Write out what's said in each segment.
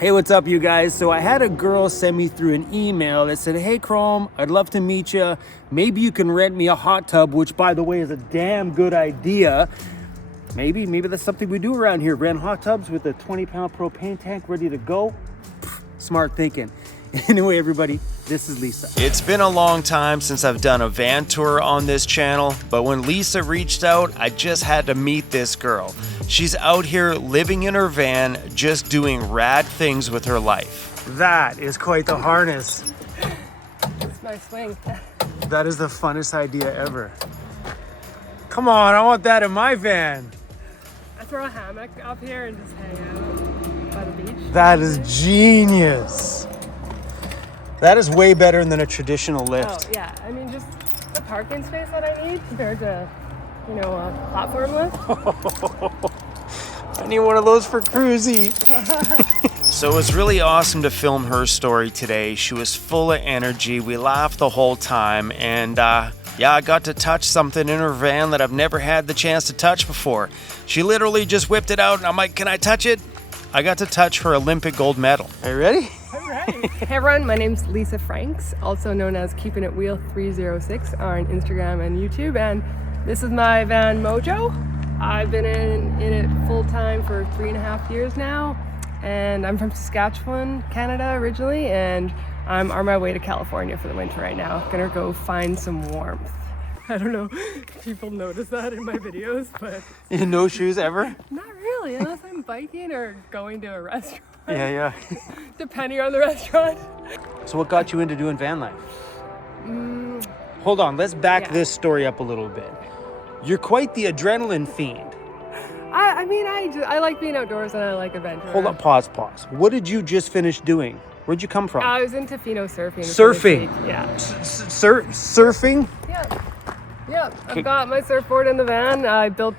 Hey, what's up, you guys? So I had a girl send me through an email that said, hey, Chrome, I'd love to meet you. Maybe you can rent me a hot tub, which, by the way, is a damn good idea. Maybe that's something we do around here. Rent hot tubs with a 20-pound propane tank ready to go. Smart thinking. Anyway, everybody, this is Lisa. It's been a long time since I've done a van tour on this channel, but when Lisa reached out, I just had to meet this girl. She's out here living in her van, just doing rad things with her life. That is quite the harness. It's my swing. That is the funnest idea ever. Come on, I want that in my van. I throw a hammock up here and just hang out by the beach. That is genius. That is way better than a traditional lift. Oh, yeah. I mean, just the parking space that I need compared to, a platform lift. I need one of those for Cruzy. So it was really awesome to film her story today. She was full of energy. We laughed the whole time. And I got to touch something in her van that I've never had the chance to touch before. She literally just whipped it out and I'm like, can I touch it? I got to touch her Olympic gold medal. Are you ready? All right. Hey everyone, my name's Lisa Franks, also known as Keeping It Wheel 306 on Instagram and YouTube, and this is my van Mojo. I've been in it full time for 3.5 years now, and I'm from Saskatchewan, Canada originally, and I'm on my way to California for the winter right now. Gonna go find some warmth. I don't know if people notice that in my videos, but No shoes ever? not really, unless I'm biking or going to a restaurant. Yeah. Depending on the restaurant. So what got you into doing van life? Hold on, let's back Yeah. this story up a little bit. You're quite the adrenaline fiend. I like being outdoors and I like adventure. Hold up, pause. What did you just finish doing? Where'd you come from? I was into Fino surfing. Surfing? Yeah. Surfing? Yeah. I've got my surfboard in the van. I built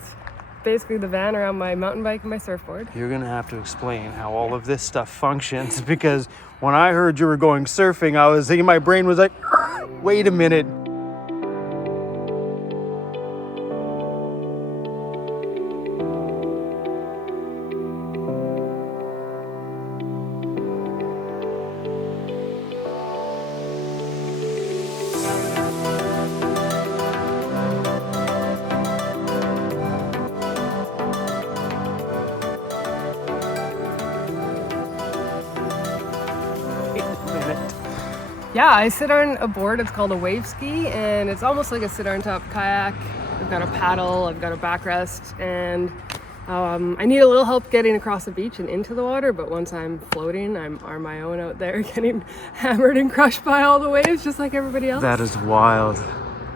basically the van around my mountain bike and my surfboard. You're gonna have to explain how all of this stuff functions, because when I heard you were going surfing, I was thinking, my brain was like, wait a minute. Yeah, I sit on a board. It's called a wave ski, and it's almost like a sit-on-top kayak. I've got a paddle, I've got a backrest, and I need a little help getting across the beach and into the water, but once I'm floating, I'm on my own out there getting hammered and crushed by all the waves, just like everybody else. That is wild.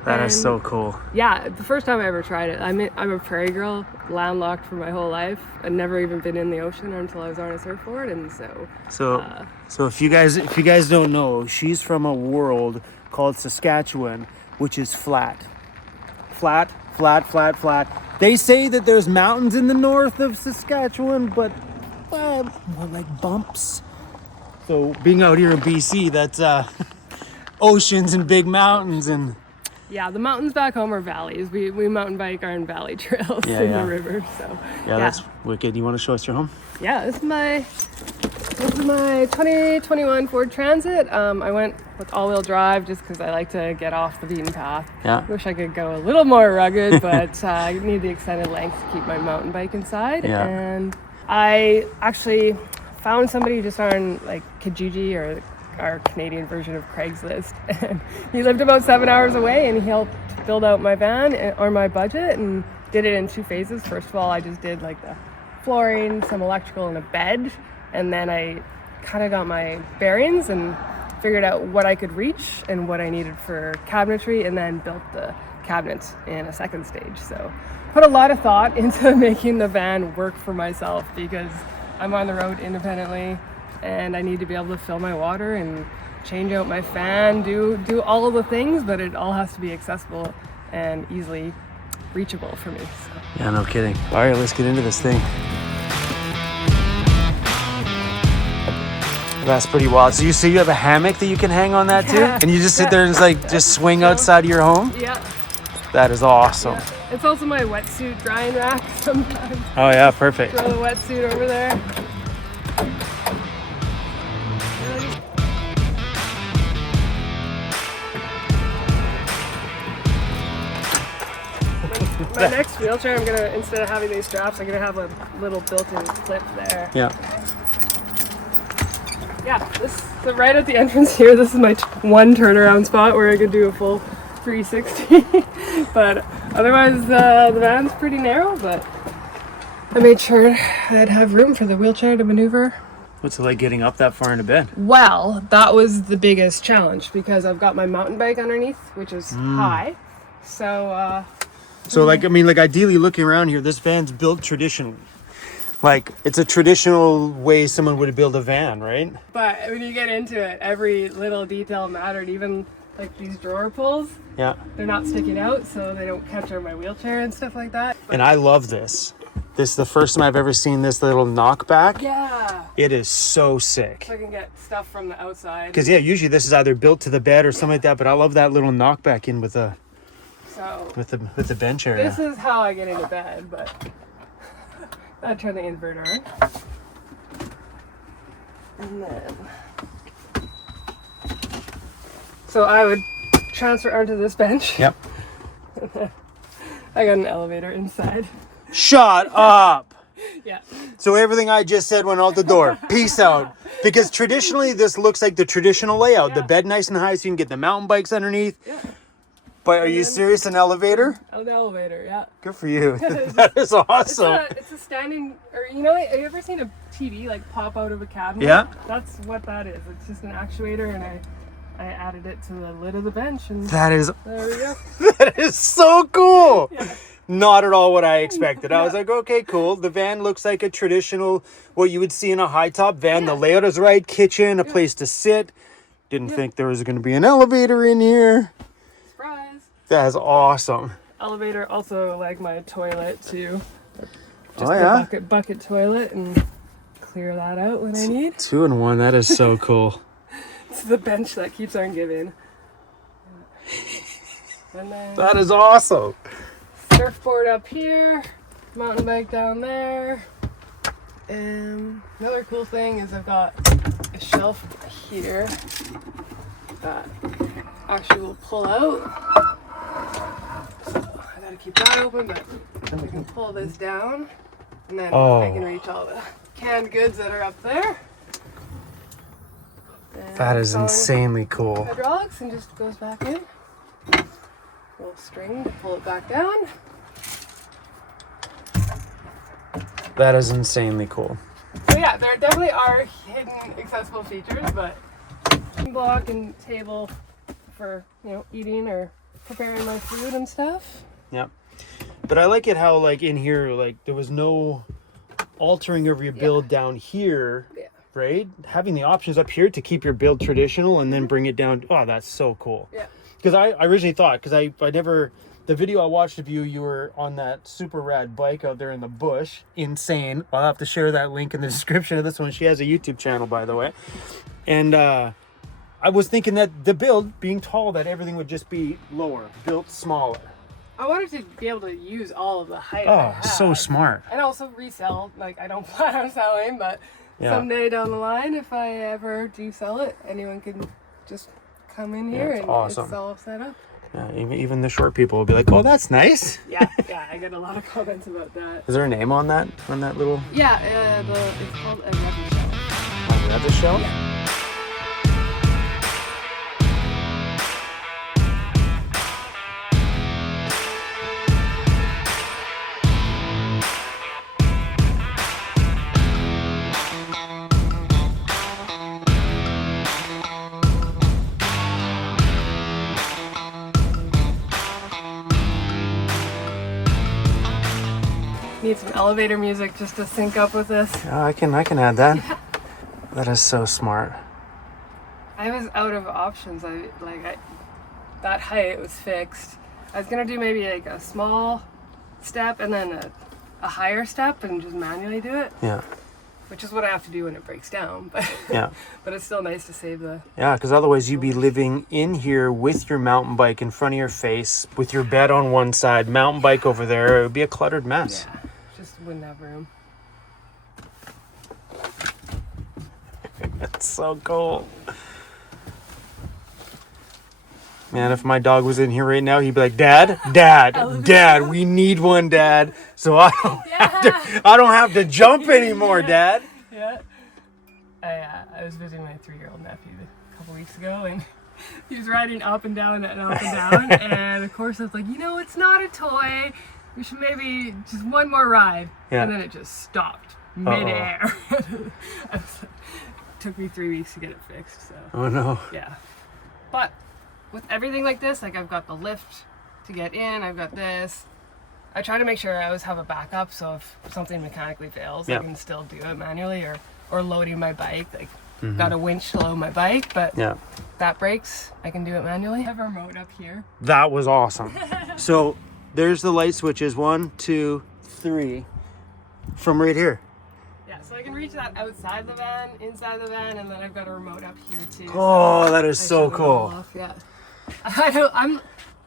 That is so cool. Yeah, the first time I ever tried it, I'm a prairie girl, landlocked for my whole life. I'd never even been in the ocean until I was on a surfboard, and So if you guys don't know, she's from a world called Saskatchewan, which is flat. They say that there's mountains in the north of Saskatchewan, but more like bumps. So being out here in BC, that's oceans and big mountains and. yeah, the mountains back home are valleys. We mountain bike on valley trails in the river. So yeah, that's wicked. You want to show us your home? Yeah, this is my 2021 Ford Transit. I went with all-wheel drive just because I like to get off the beaten path. Yeah. Wish I could go a little more rugged, but I need the extended length to keep my mountain bike inside. Yeah. And I actually found somebody just on like Kijiji, or our Canadian version of Craigslist, and he lived about 7 hours away, and he helped build out my van on my budget, and did it in 2 phases. First of all, I just did like the flooring, some electrical, and a bed, and then I kind of got my bearings and figured out what I could reach and what I needed for cabinetry, and then built the cabinets in a second stage. So put a lot of thought into making the van work for myself, because I'm on the road independently and I need to be able to fill my water and change out my fan, do all of the things, but it all has to be accessible and easily reachable for me. So. Yeah, no kidding. All right, let's get into this thing. That's pretty wild. So you have a hammock that you can hang on that too? Yeah. And you just sit there and just swing outside of your home? Yeah. That is awesome. Yeah. It's also my wetsuit drying rack sometimes. Oh yeah, perfect. Throw the wetsuit over there. my next wheelchair, I'm gonna, instead of having these straps, I'm gonna have a little built-in clip there. Yeah. Yeah, so right at the entrance here, this is my one turnaround spot where I could do a full 360. But otherwise, the van's pretty narrow, but I made sure I'd have room for the wheelchair to maneuver. What's it like getting up that far into bed? Well, that was the biggest challenge because I've got my mountain bike underneath, which is high. So, So like, I mean, like ideally looking around here, this van's built traditionally. Like it's a traditional way someone would build a van, right? but when you get into it, every little detail mattered, even like these drawer pulls. Yeah. They're not sticking out, so they don't catch on my wheelchair and stuff like that. And I love this. This is the first time I've ever seen this little knockback. Yeah. It is so sick. So I can get stuff from the outside. Because yeah, usually this is either built to the bed or something like that. But I love that little knockback in with the bench area. This is how I get into bed, but I'd turn the inverter on. And then, so I would transfer onto this bench. Yep. I got an elevator inside. Shut up. Yeah. So everything I just said went out the door. Peace out. Because traditionally this looks like the traditional layout. Yeah. The bed nice and high so you can get the mountain bikes underneath. Yeah. But are you serious? An elevator? An elevator, yeah. Good for you. That is awesome. It's a standing, or you know, have you ever seen a TV like pop out of a cabinet? Yeah. That's what that is. It's just an actuator, and I added it to the lid of the bench, and That is there we go. that is so cool. Yeah. Not at all what I expected. I was like, okay, cool. The van looks like a traditional, what you would see in a high top van. The layout is right. Kitchen, a place to sit. Didn't think there was going to be an elevator in here. Surprise. That is awesome. Elevator also like my toilet too. Just Oh, yeah? the bucket toilet and clear that out when I need. 2 in 1. That is so cool. It's the bench that keeps on giving. And then That is awesome. surfboard up here, mountain bike down there. And another cool thing is I've got a shelf here that actually will pull out. So I gotta keep that open, but I can pull this down and then I can reach all the canned goods that are up there. And That is it's on insanely cool. hydraulics and just goes back in. Little string to pull it back down. That is insanely cool. So yeah, there definitely are hidden accessible features, but block and table for, you know, eating or preparing my food and stuff. Yep. But I like it how, like, in here, like, there was no altering of your build down here, Yeah. right? Having the options up here to keep your build traditional and then bring it down. Oh, that's so cool. Yeah. Because I originally thought, because I never, the video I watched of you were on that super rad bike out there in the bush. Insane. I'll have to share that link in the description of this one. She has a YouTube channel, by the way. And I was thinking that the build, being tall, that everything would just be lower, built smaller. I wanted to be able to use all of the height I Oh, had. so smart. And also resell. Like, I don't plan on selling, but Yeah. someday down the line, if I ever do sell it, anyone can just come in here it's and awesome. it's all set up. Yeah, even the short people will be like, oh, that's nice. Yeah, I get a lot of comments about that. Is there a name on that little Yeah, it's called a rubby shell. leather shell? Need some elevator music just to sync up with this. Yeah, I can add that. That is so smart. I was out of options. That height was fixed. I was gonna do maybe like a small step and then a higher step and just manually do it, Yeah. which is what I have to do when it breaks down. But Yeah. but it's still nice to save the. Yeah, because otherwise you'd be living in here with your mountain bike in front of your face, with your bed on one side, mountain bike over there. It would be a cluttered mess. Yeah, just wouldn't have room. That's so cool. Man, if my dog was in here right now, he'd be like, Dad, we need one, Dad. So I don't have to jump anymore, Dad. Yeah. I was visiting my 3-year-old nephew a couple weeks ago, and he was riding up and down and up and down. And of course, I was like, it's not a toy. We should maybe just one more ride. Yeah. And then it just stopped midair. Took me 3 weeks to get it fixed. So. Oh no. Yeah. But with everything like this, like I've got the lift to get in, I've got this. I try to make sure I always have a backup, so if something mechanically fails, I can still do it manually, or loading my bike. Like, got a winch to load my bike, but that breaks, I can do it manually. I have a remote up here. That was awesome. So there's the light switches, 1, 2, 3, from right here. Yeah, so I can reach that outside the van, inside the van, and then I've got a remote up here too. Oh, that is so cool. Yeah.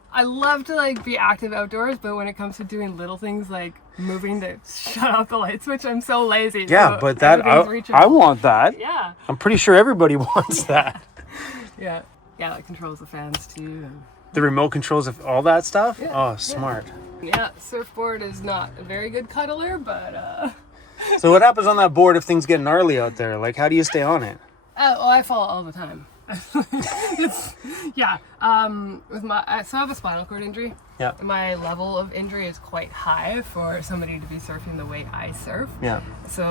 I love to like be active outdoors, but when it comes to doing little things like moving to shut off the light switch, I'm so lazy. Yeah, so but that I want that. Yeah. I'm pretty sure everybody wants that. Yeah. Yeah, that controls the fans too. And the remote controls of all that stuff? Yeah, Oh, smart. Yeah, surfboard is not a very good cuddler, but So what happens on that board if things get gnarly out there? Like, how do you stay on it? I fall all the time. With I have a spinal cord injury. Yeah. My level of injury is quite high for somebody to be surfing the way I surf. Yeah. So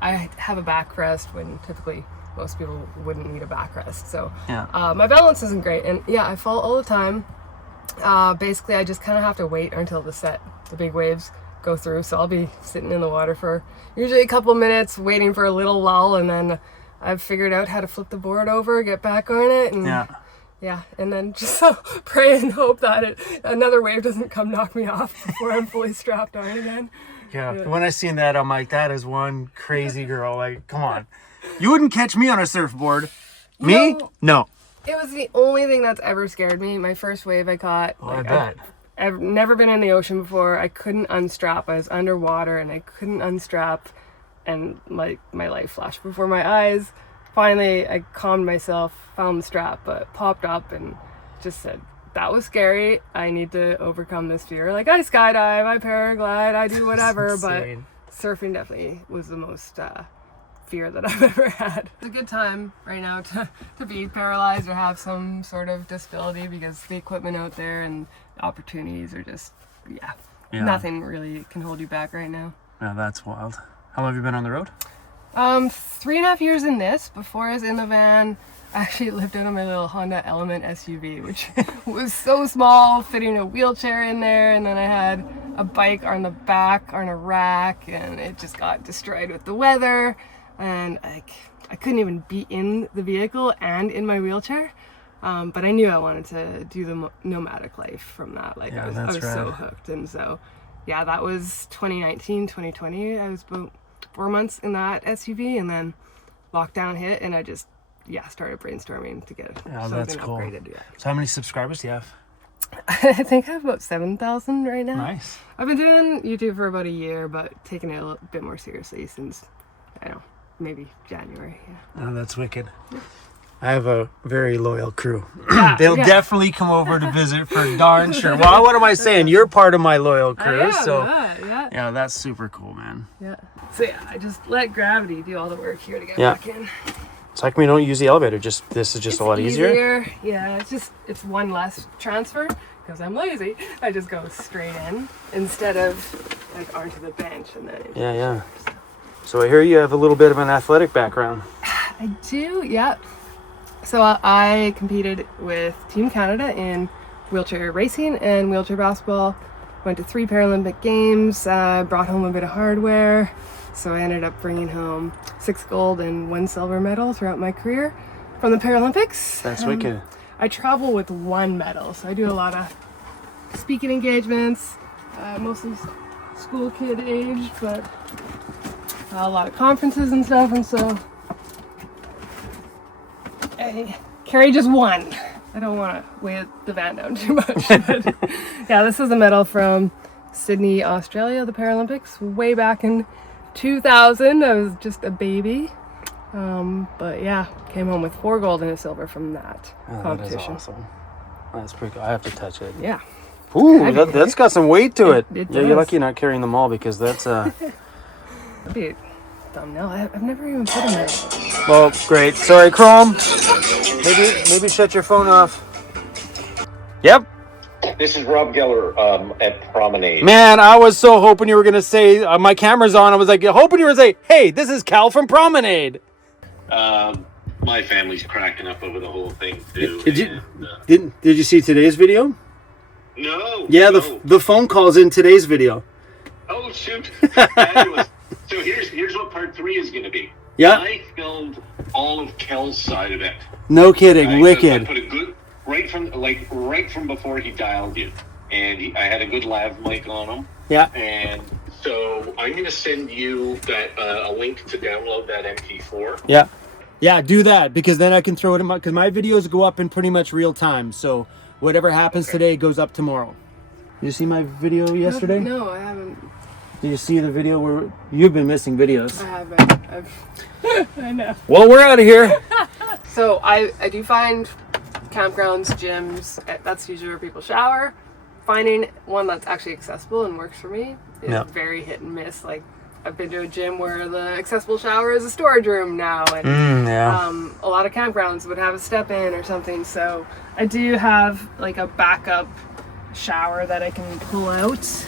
I have a backrest when typically most people wouldn't need a backrest. So my balance isn't great, and I fall all the time. Basically, I just kind of have to wait until the big waves go through. So I'll be sitting in the water for usually a couple minutes, waiting for a little lull, and then I've figured out how to flip the board over, get back on it, and and then just pray and hope that another wave doesn't come knock me off before I'm fully strapped on again. Yeah. When I seen that, I'm like, that is one crazy girl. Like, come on. You wouldn't catch me on a surfboard. Me? No. It was the only thing that's ever scared me. My first wave I caught. Oh, I bet. I've never been in the ocean before. I couldn't unstrap. I was underwater and I couldn't unstrap. And my life flashed before my eyes. Finally, I calmed myself, found the strap, but popped up and just said, that was scary. I need to overcome this fear. Like, I skydive, I paraglide, I do whatever, but surfing definitely was the most fear that I've ever had. It's a good time right now to be paralyzed or have some sort of disability, because the equipment out there and the opportunities are just, nothing really can hold you back right now. Yeah, that's wild. How long have you been on the road? 3.5 years in this. Before I was in the van, I actually lived out of my little Honda Element SUV, which was so small, fitting a wheelchair in there, and then I had a bike on the back on a rack, and it just got destroyed with the weather, and I couldn't even be in the vehicle and in my wheelchair. But I knew I wanted to do the nomadic life from that. Like, I was so hooked, and so that was 2019, 2020. I was about 4 months in that SUV, and then lockdown hit, and I just started brainstorming to get something upgraded. Yeah. So how many subscribers do you have? I think I have about 7,000 right now. Nice. I've been doing YouTube for about a year, but taking it a little bit more seriously since, I don't know, maybe January. Yeah. Oh, that's wicked. I have a very loyal crew. They'll definitely come over to visit for darn sure. Well, what am I saying? You're part of my loyal crew. Yeah, that's super cool, man. Yeah. So I just let gravity do all the work here to get back in. It's like we don't use the elevator. This is just a lot easier. Yeah, it's one less transfer because I'm lazy. I just go straight in instead of like onto the bench and then. Yeah. So I hear you have a little bit of an athletic background. I do. Yeah. So I competed with Team Canada in wheelchair racing and wheelchair basketball. Went to 3 Paralympic Games, brought home a bit of hardware. So I ended up bringing home 6 gold and 1 silver medal throughout my career from the Paralympics. That's wicked. I travel with 1 medal, so I do a lot of speaking engagements, mostly school kid age, but a lot of conferences and stuff, and so I carry just 1. I don't want to weigh the van down too much. But this is a medal from Sydney, Australia, the Paralympics, way back in 2000. I was just a baby. But came home with 4 gold and a silver from that competition. That is awesome. That's pretty cool. I have to touch it. Yeah. Ooh, that's got some weight to it. It Yeah, you're does. lucky you're not carrying them all because that's That'd be a thumbnail. I've never even put them there. well, great. Sorry, Chrome. Maybe shut your phone off. Yep. This is Rob Geller at Promenade. Man, I was so hoping you were gonna say my camera's on. I was like hoping you were gonna say, "Hey, this is Cal from Promenade." My family's cracking up over the whole thing too. Did you see today's video? No. Yeah, no. the phone calls in today's video. Oh shoot! Fabulous. So here's what part 3 is going to be. Yeah. I filmed all of Kel's side of it. No kidding, I wicked. put a good right from before he dialed you, and I had a good lav mic on him. Yeah. And so I'm going to send you that a link to download that MP4. Yeah. Yeah, do that because then I can throw it in because my videos go up in pretty much real time. So whatever happens today goes up tomorrow. Did you see my video yesterday? No, I haven't. Did you see the video where you've been missing videos? I haven't. I know. Well, we're out of here. So I do find campgrounds, gyms, that's usually where people shower. Finding one that's actually accessible and works for me is very hit and miss. Like I've been to a gym where the accessible shower is a storage room now, and a lot of campgrounds would have a step in or something. So I do have like a backup shower that I can pull out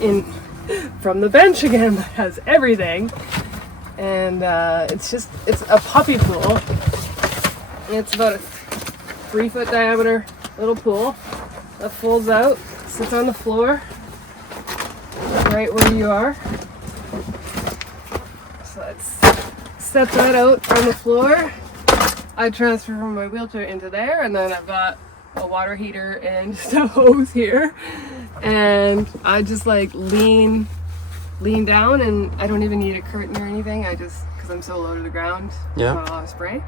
in from the bench again that has everything, and it's a puppy pool. It's about a 3-foot diameter little pool that folds out, sits on the floor right where you are. So let's set that out on the floor. I transfer from my wheelchair into there, and then I've got a water heater and just a hose here, and I just like lean down, and I don't even need a curtain or anything. I just, because I'm so low to the ground, not a lot of spray,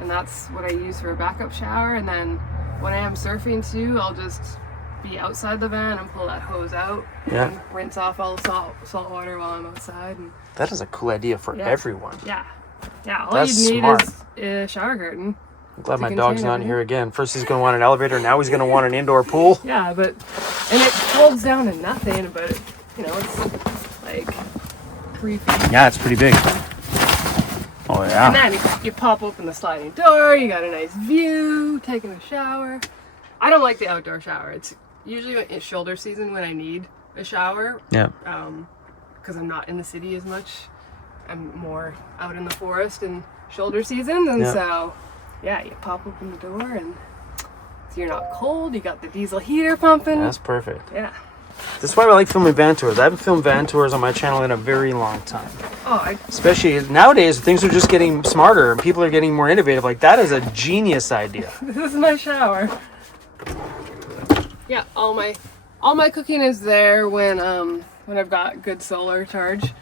and that's what I use for a backup shower. And then when I am surfing too, I'll just be outside the van and pull that hose out and rinse off all the salt water while I'm outside. And That is a cool idea for everyone. yeah, all That's you need smart. is a shower curtain. I'm glad my contain dog's not everything. here again. First he's going to want an elevator, now he's going to want an indoor pool. Yeah, and it folds down to nothing, but it's like 3 feet. Yeah, it's pretty big. Oh, yeah. And then you pop open the sliding door, you got a nice view, taking a shower. I don't like the outdoor shower. It's usually it's shoulder season when I need a shower. Yeah. Because I'm not in the city as much. I'm more out in the forest in shoulder season, and so you pop open the door and so you're not cold. You got the diesel heater pumping. That's perfect. Yeah. That's why I like filming van tours. I haven't filmed van tours on my channel in a very long time. Especially nowadays, things are just getting smarter and people are getting more innovative. Like, that is a genius idea. This is my shower. Yeah, all my cooking is there when I've got good solar charge.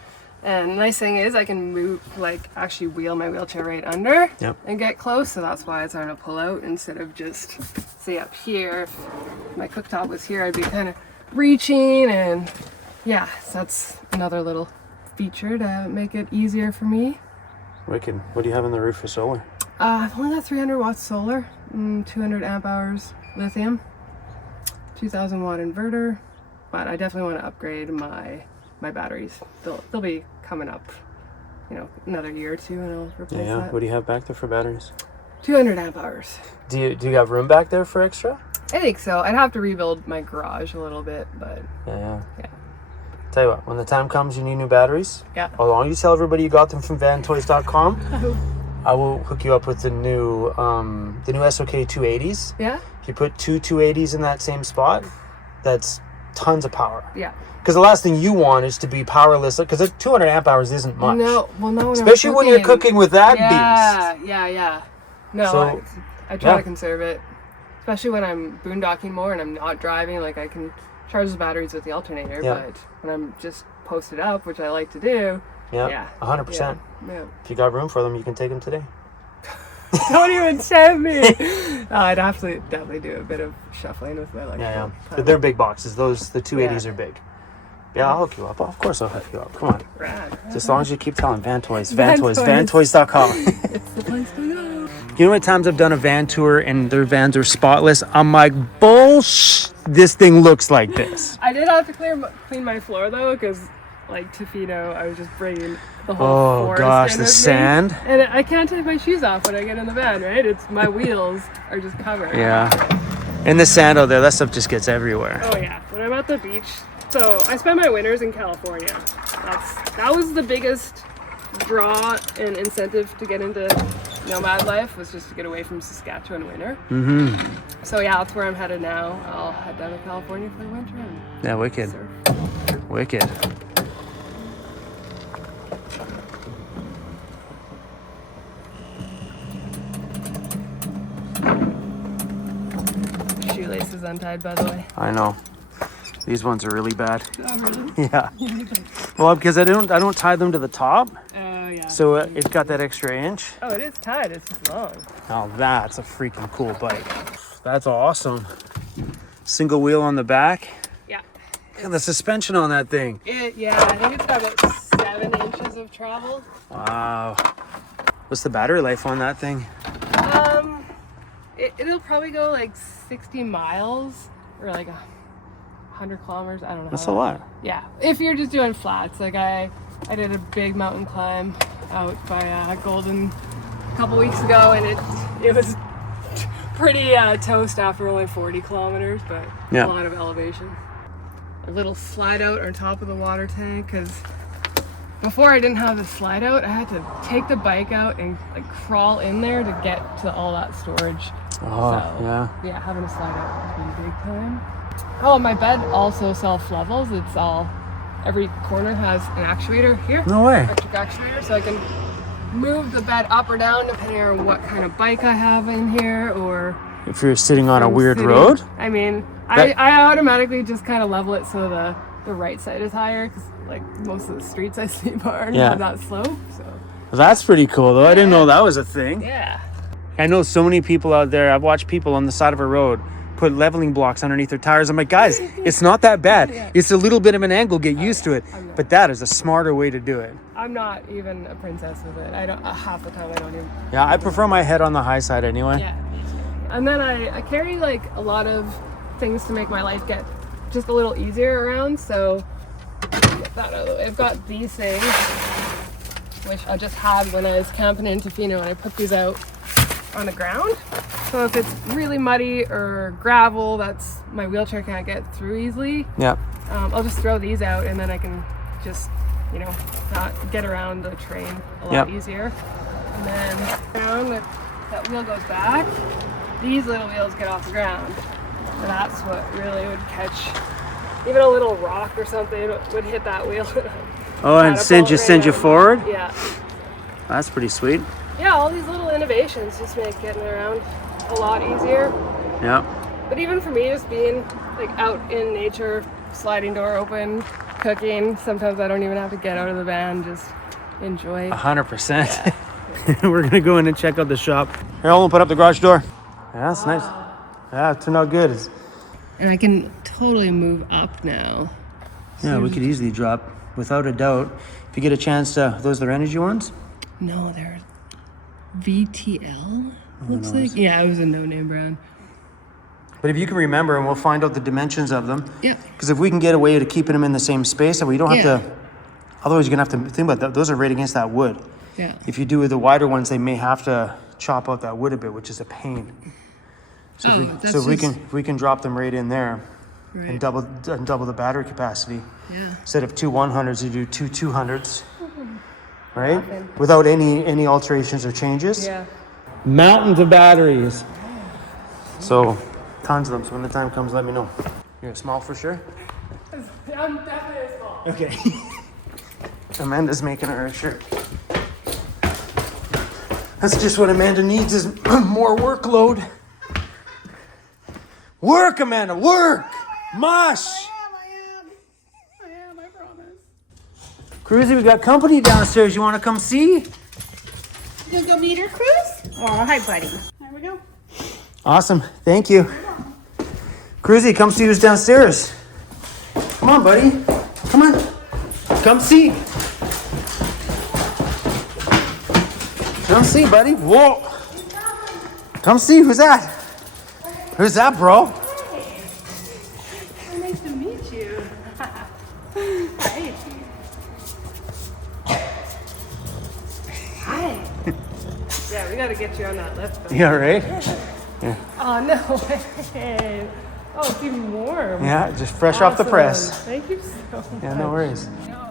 And the nice thing is I can move, actually wheel my wheelchair right under and get close. So that's why it's on a pull out instead of just, say, up here. If my cooktop was here, I'd be kind of reaching, and so that's another little feature to make it easier for me. Wicked. What do you have on the roof for solar? I've only got 300 watts solar, 200 amp hours lithium, 2000 watt inverter, but I definitely want to upgrade my batteries. They'll be coming up, another year or two, and I'll replace that. What do you have back there for batteries? 200 amp hours. Do you have room back there for extra? I think so. I'd have to rebuild my garage a little bit, but Yeah. Tell you what, when the time comes you need new batteries, yeah. as long as you tell everybody you got them from vantoys.com, I will hook you up with the new SOK 280s. Yeah? If you put two 280s in that same spot, that's tons of power. Yeah. Because the last thing you want is to be powerless, because 200 amp hours isn't much. No, especially when you're cooking with that beast. Yeah. No, So, I try to conserve it, especially when I'm boondocking more and I'm not driving. Like, I can charge the batteries with the alternator, but when I'm just posted up, which I like to do, 100%. Yeah. If you got room for them, you can take them today. Don't even send me. I'd have to definitely do a bit of shuffling with my electrical. They're big boxes. The 280s are big. Yeah, I'll hook you up. Of course I'll hook you up. Come on. Rad. Just as long as you keep telling Van Toys. Vantoys. Vantoys.com. It's the place to go. You know how many times I've done a van tour and their vans are spotless? I'm like, bullsh, this thing looks like this. I did have to clean my floor though, because like Tofino, I was just bringing the whole Oh forest gosh, in the with me. sand. And I can't take my shoes off when I get in the van, right? It's my wheels are just covered. Yeah. And the sand out there, that stuff just gets everywhere. Oh yeah, when I'm at the beach. So I spend my winters in California. That was the biggest draw and incentive to get into nomad life, was just to get away from Saskatchewan winter. So yeah, that's where I'm headed now. I'll head down to California for the winter and Yeah, wicked. surf. Wicked. Shoelace is untied, by the way. I know. These ones are really bad. Oh really? Yeah. Well, because I don't tie them to the top, Oh yeah. so it's got that extra inch. Oh, it is tied. It's just long. Now that's a freaking cool bike. That's awesome. Single wheel on the back. Yeah. Look at the suspension on that thing. Yeah, I think it's got about 7 inches of travel. Wow. What's the battery life on that thing? It'll probably go like 60 miles or like 100 kilometers. I don't know. That's a lot. Yeah, if you're just doing flats. Like I did a big mountain climb out by Golden a couple weeks ago, and it was pretty toast after only 40 kilometers, but Yeah. a lot of elevation. A little slide out on top of the water tank, because before I didn't have the slide out, I had to take the bike out and like crawl in there to get to all that storage. Oh, So, yeah. having a slide out has been big time. Oh, my bed also self-levels. Every corner has an actuator here. No way. Electric actuator, so I can move the bed up or down depending on what kind of bike I have in here, or If you're sitting on a I'm weird sitting- road? I mean, That- I automatically just kind of level it so the right side is higher, because like most of the streets I sleep on Yeah. have that slope. So That's pretty cool, though. I didn't know that was a thing. yeah. I know so many people out there. I've watched people on the side of a road put leveling blocks underneath their tires. I'm like, guys, it's not that bad. Yeah. It's a little bit of an angle. Get used to it. But that is a smarter way to do it. I'm not even a princess with it. I don't. Half the time I don't even. Yeah, I prefer my head on the high side anyway. Yeah. And then I carry like a lot of things to make my life get just a little easier around. So get that out of the way. I've got these things, which I just had when I was camping in Tofino, and I put these out on the ground. So if it's really muddy or gravel that's my wheelchair can't get through easily, Yeah. I'll just throw these out, and then I can just, not get around the terrain a lot Yep. easier. And then down that wheel goes back. These little wheels get off the ground. And that's what really would catch, even a little rock or something would hit that wheel. Oh, and send you Catapult right out. forward? Yeah. That's pretty sweet. Yeah, all these little innovations just make getting around a lot easier. Yeah. But even for me, just being like out in nature, sliding door open, cooking, sometimes I don't even have to get out of the van, just enjoy. 100%. We're going to go in and check out the shop. Here, I'll put up the garage door. Yeah, that's nice. Yeah, it turned out good. And I can totally move up now. Yeah, we could easily drop, without a doubt. If you get a chance to, those are energy ones? No, they're VTL, looks like. Yeah, it was a no-name brand. But if you can remember, and we'll find out the dimensions of them. Yeah. Because if we can get a way to keeping them in the same space, and we don't have Yeah. to, otherwise you're going to have to think about that. Those are right against that wood. Yeah. If you do with the wider ones, they may have to chop out that wood a bit, which is a pain. So, if we can drop them right in there, Right. and double the battery capacity. Yeah. Instead of 2 100s, you do 2 200s, right? Without any alterations or changes. Yeah. Mountains of batteries. So, tons of them. So when the time comes, let me know. You're small for sure. I'm definitely small. Okay. Amanda's making her a shirt. That's just what Amanda needs, is more workload. Work, Amanda, work! Mush! I am, I promise. Cruzy, we got company downstairs. You want to come see? You go meet her, Cruz? Oh, hi, buddy. There we go. Awesome. Thank you. Cruzy, come see who's downstairs. Come on, buddy. Come Come on. Come see. Come see, buddy. Whoa. Come see. Who's that? Who's that, bro? Nice to meet you. Hi. Hi. Yeah, we gotta get you on that lift. Yeah, right? Oh, no way. Oh, it's even warm. Yeah, just fresh off the press. Thank you so much. Yeah, no worries. You know,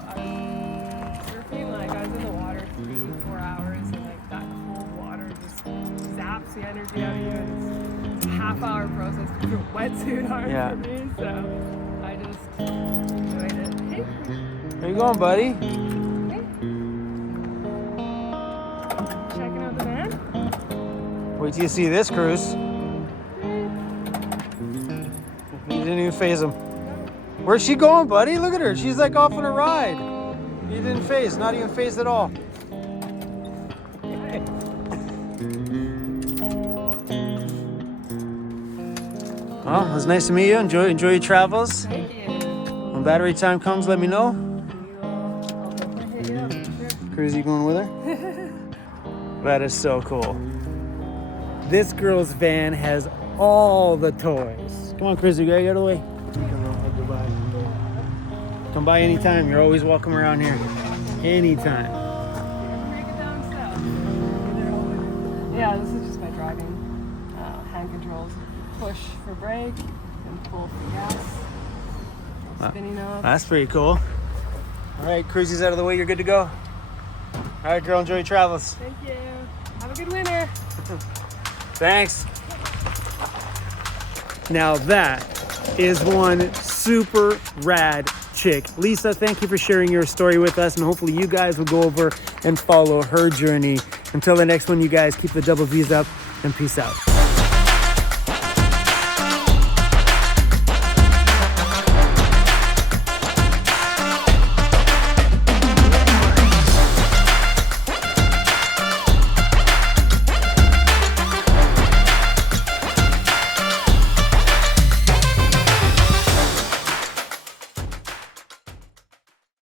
surfing, like, I was in the water 3-4 hours, and like that cold water just zaps the energy out of you. And it's a half-hour process to put a wetsuit on Yeah. for me, so I just enjoyed it. Hey, Where you going, buddy? checking out the van. Wait till you see this cruise. You didn't even phase him. Where's she going, buddy? Look at her. She's like off on a ride. You didn't phase. Not even phased at all. Well, it was nice to meet you. Enjoy your travels. Thank you. When battery time comes, let me know. I'll definitely hit you up, for sure. Cruise, you going with her? That is so cool. This girl's van has all the toys. Come on, Chris, you gotta get out of the way. Come by anytime. You're always welcome around here. Anytime. Break it down south. Yeah, this is just my driving hand controls. Push for brake and pull for gas. Spinning up. That's pretty cool. All right, Cruisy's out of the way. You're good to go. All right, girl, enjoy your travels. Thank you. Have a good winter. Thanks. Now that is one super rad chick. Lisa, thank you for sharing your story with us, and hopefully you guys will go over and follow her journey. Until the next one, you guys keep the double V's up and peace out.